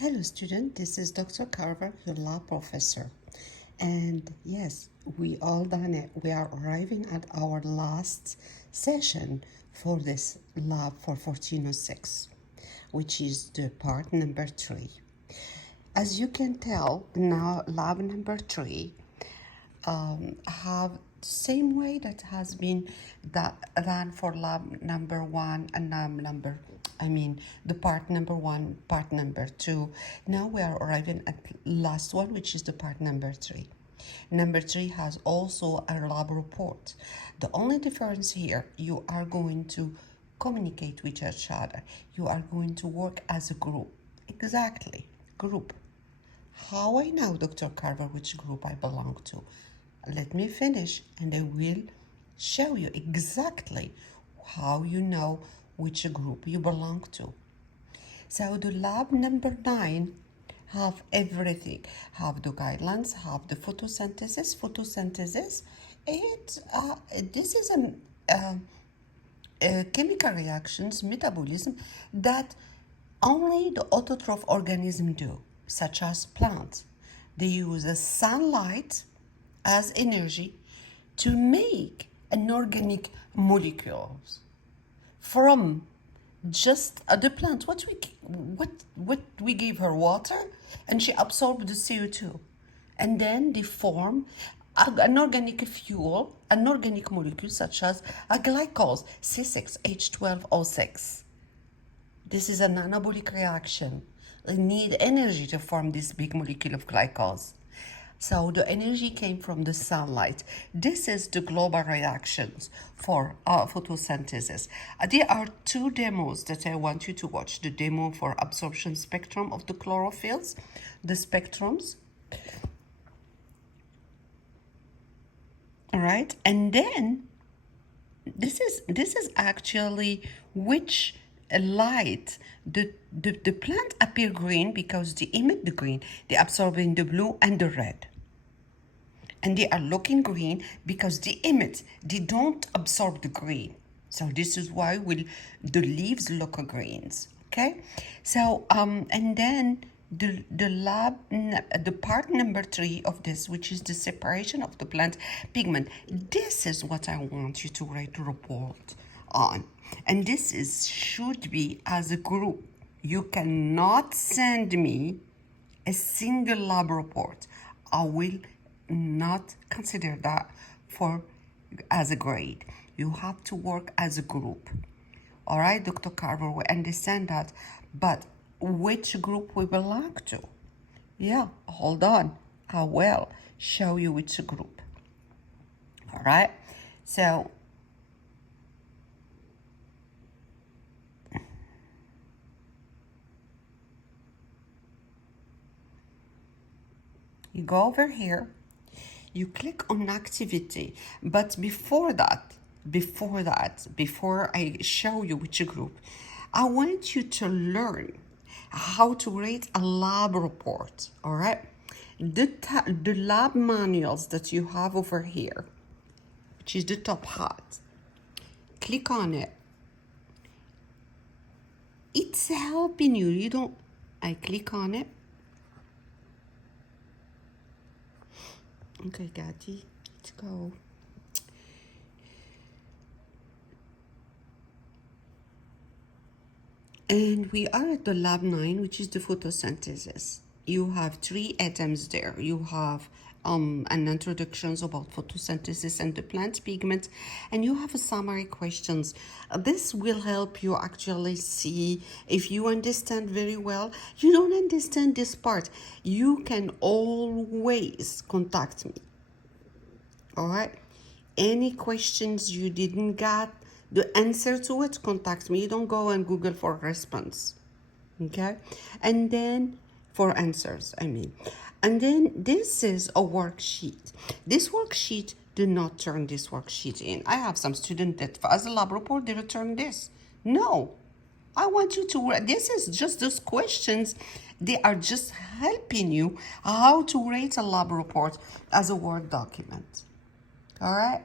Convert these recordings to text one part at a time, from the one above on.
Hello student, this is Dr. Carver, your lab professor. And yes, we all done it. We are arriving at our last session for this lab for 1406, which is the part number 3. As you can tell, now lab number 3 have same way that has been done for lab number 1 and the part number 1, part number 2. Now we are arriving at last one, which is the part number 3. Number 3 has also a lab report. The only difference here, you are going to communicate with each other. You are going to work as a group. Exactly, group. How I know, Dr. Carver, which group I belong to? Let me finish and I will show you exactly how you know which group you belong to. So the lab number 9 have everything. Have the guidelines, have the photosynthesis. This is a chemical reactions, metabolism that only the autotroph organism do, such as plants. They use the sunlight as energy to make inorganic molecules from just the plant. What we gave her water, and she absorbed the CO2, and then they form an organic fuel, an organic molecule such as a glycol, C6H12O6. This is an anabolic reaction. They need energy to form this big molecule of glycols. So the energy came from the sunlight. This is the global reactions for photosynthesis. There are 2 demos that I want you to watch. The demo for absorption spectrum of the chlorophylls, the spectrums. All right, and then this is actually which light the plant appear green because they emit the green, they absorb in the blue and the red, and they are looking green because they emit, they don't absorb the green. So this is why the leaves look greens. Okay, so and then the part number 3 of this, which is the separation of the plant pigment. This is what I want you to write a report on, and this should be as a group. You cannot send me a single lab report. I will not consider that as a grade. You have to work as a group. All right, Dr. Carver, we understand that, but which group we belong to? Yeah, hold on. I will show you which group. All right, so you go over here, you click on activity, but before I show you which group, I want you to learn how to rate a lab report. All right, the lab manuals that you have over here, which is the top hat, click on it. It's helping you. I click on it. Okay, Gatti, let's go. And we are at the lab 9, which is the photosynthesis. You have 3 items there. You have an introductions about photosynthesis and the plant pigment, and you have a summary questions. This will help you actually see if you understand very well. You don't understand this part, you can always contact me. All right, any questions you didn't get the answer to it, contact me. You don't go and Google for response. Okay, and then for answers, and then this is a worksheet. This worksheet, do not turn this worksheet in. I have some students that as a lab report they return this. No, I want you to, this is just those questions. They are just helping you how to rate a lab report as a Word document. All right.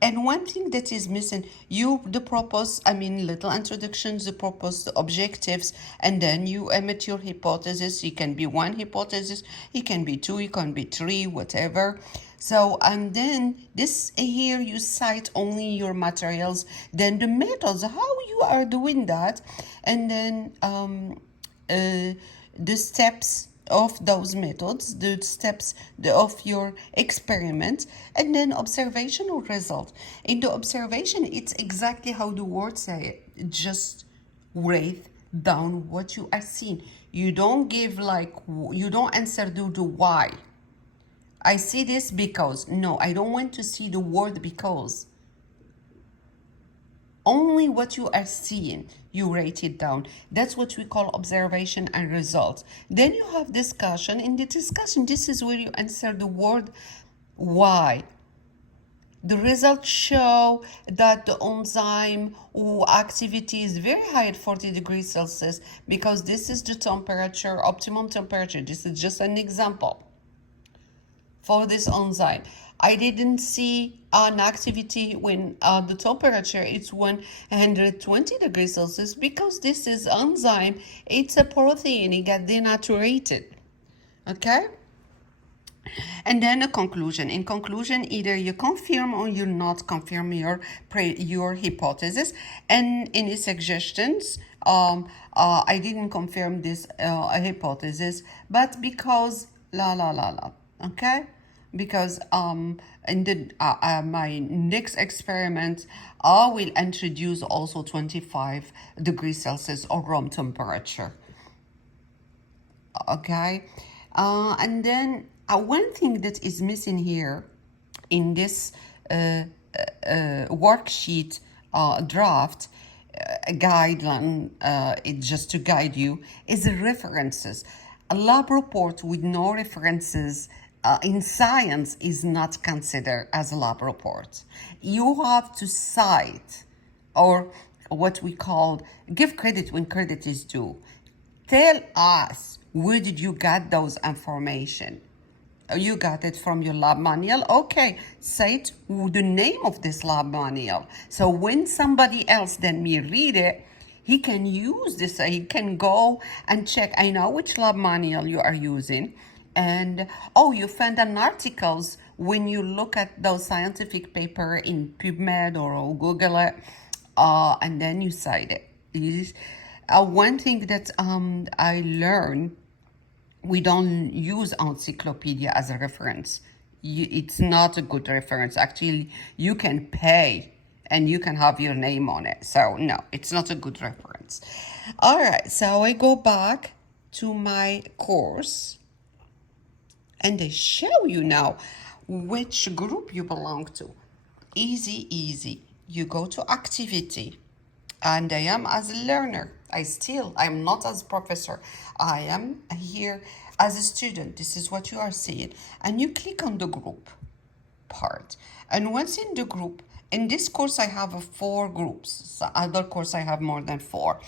And one thing that is missing, the purpose, little introductions, the purpose, the objectives, and then you emit your hypothesis. It can be one hypothesis, it can be two, it can be three, whatever. So, and then this here you cite only your materials, then the methods, how you are doing that, and then the steps of those methods, the steps of your experiment, and then observational result. In the observation, it's exactly how the words say it. Just write down what you are seeing. You don't give you don't answer the why. I see this because. No, I don't want to see the word because. Only what you are seeing, you write it down. That's what we call observation and results. Then you have discussion. In the discussion, this is where you answer the word why. The results show that the enzyme activity is very high at 40 degrees Celsius because this is the temperature, optimum temperature. This is just an example for this enzyme. I didn't see an activity when the temperature is 120 degrees Celsius because this is enzyme. It's a protein. It got denaturated. Okay? And then a conclusion. In conclusion, either you confirm or you not confirm your hypothesis. And any suggestions, I didn't confirm this hypothesis, but because okay? Because in the my next experiment, I will introduce also 25 degrees Celsius or room temperature. Okay, and then one thing that is missing here in this worksheet draft guideline, it's just to guide you, is the references. A lab report with no references in science is not considered as a lab report. You have to cite, or what we call give credit when credit is due. Tell us, where did you get those information? You got it from your lab manual? Okay, cite the name of this lab manual. So when somebody else than me read it, he can use this. He can go and check. I know which lab manual you are using. And you find an articles when you look at those scientific paper in PubMed or Google it, and then you cite it. One thing that I learned, we don't use encyclopedia as a reference. It's not a good reference. Actually, you can pay and you can have your name on it. So no, it's not a good reference. All right, so I go back to my course and I show you now which group you belong to. Easy. You go to activity, and I am as a learner. I'm not as professor. I am here as a student. This is what you are seeing. And you click on the group part. And once in the group, in this course, I have 4 groups. So other course, I have more than 4.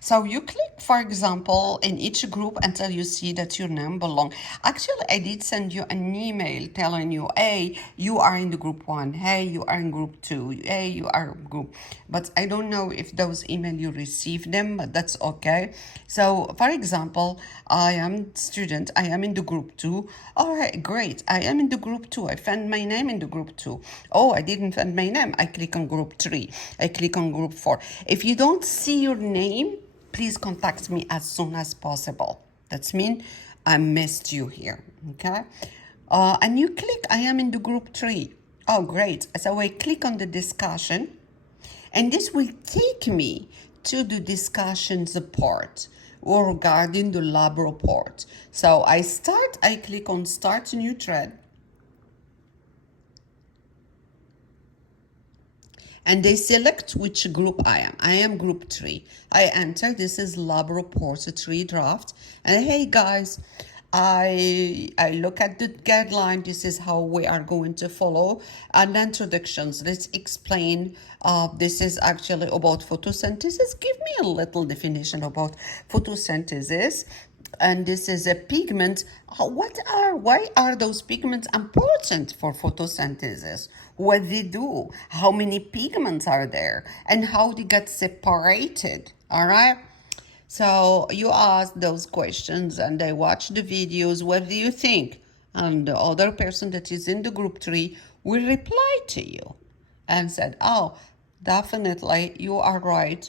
So you click, for example, in each group until you see that your name belong. Actually, I did send you an email telling you, hey, you are in the group 1. Hey, you are in group 2. Hey, you are group. But I don't know if those email you received them, but that's okay. So, for example, I am student. I am in the group 2. All right, great. I am in the group 2. I found my name in the group 2. Oh, I didn't find my name. I click on group 3. I click on group 4. If you don't see your name, please contact me as soon as possible. That means I missed you here, okay? And you click, I am in the group 3. Oh, great. So I click on the discussion, and this will take me to the discussions part regarding the lab report. So I click on start a new thread. And they select which group I am. I am group 3. I enter, this is lab report 3 draft. And hey guys, I look at the guideline. This is how we are going to follow. And introductions, let's explain. This is actually about photosynthesis. Give me a little definition about photosynthesis. and this is a pigment. Why are those pigments important for photosynthesis? What they do, how many pigments are there, and how they get separated. All right. So you ask those questions and I watch the videos. What do you think? And the other person that is in the group tree will reply to you and said, oh, definitely, you are right.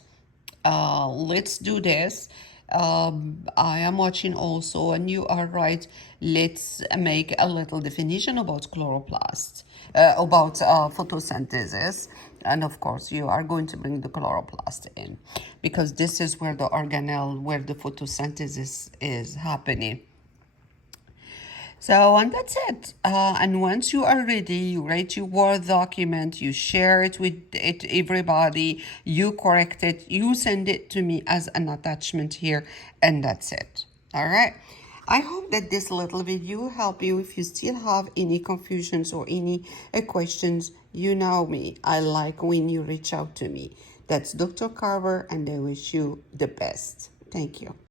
Let's do this. I am watching also, and you are right. Let's make a little definition about chloroplast, about photosynthesis. And of course, you are going to bring the chloroplast in because this is where the organelle, where the photosynthesis is happening. So, and that's it. And once you are ready, you write your Word document, you share it with everybody, you correct it, you send it to me as an attachment here, and that's it. All right. I hope that this little video help you. If you still have any confusions or any questions, you know me. I like when you reach out to me. That's Dr. Carver, and I wish you the best. Thank you.